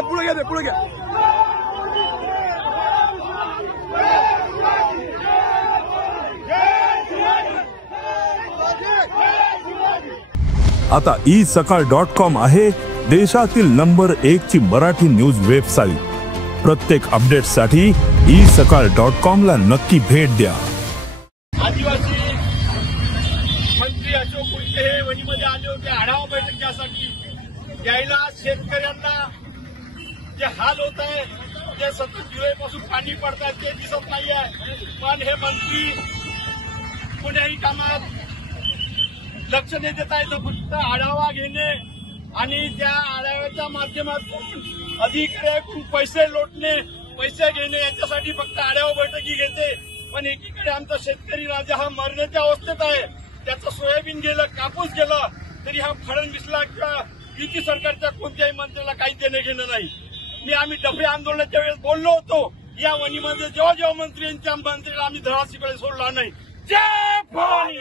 पुढे घ्या. आता isakal.com आहे देशातील नंबर 1 ची मराठी न्यूज वेबसाईट. प्रत्येक अपडेटसाठी isakal.com ला नक्की भेट द्या. आदिवासी मंत्री अशोक उईके हे वणीमध्ये आले होते आढावा बैठकीसाठी. यायला शेतकऱ्यांना जे हाल होत आहे, जे 7 जुलैपासून पाणी पडतात ते दिसत नाही आहे. पण हे मंत्री कोणत्याही कामात लक्ष नाही देत आहे. फक्त आढावा घेणे आणि त्या आढाव्याच्या माध्यमातून अधिकाऱ्यांकडून पैसे लोटणे, पैसे घेणे याच्यासाठी फक्त आढावा बैठकी घेते. पण एकीकडे आमचा शेतकरी राजा हा मरण्याच्या अवस्थेत आहे. त्याचं सोयाबीन गेलं, कापूस गेलं, तरी हा फडणवीसला किंवा युती सरकारच्या कोणत्याही मंत्र्याला काही देणं घेणं नाही. आम्ही डफे आंदोलनाच्या वेळेस बोललो होतो, या वणीमध्ये जेव्हा मंत्र्यांच्या मंत्र्याला आम्ही धडा शिकवायला सोडला नाही. जय भवानी.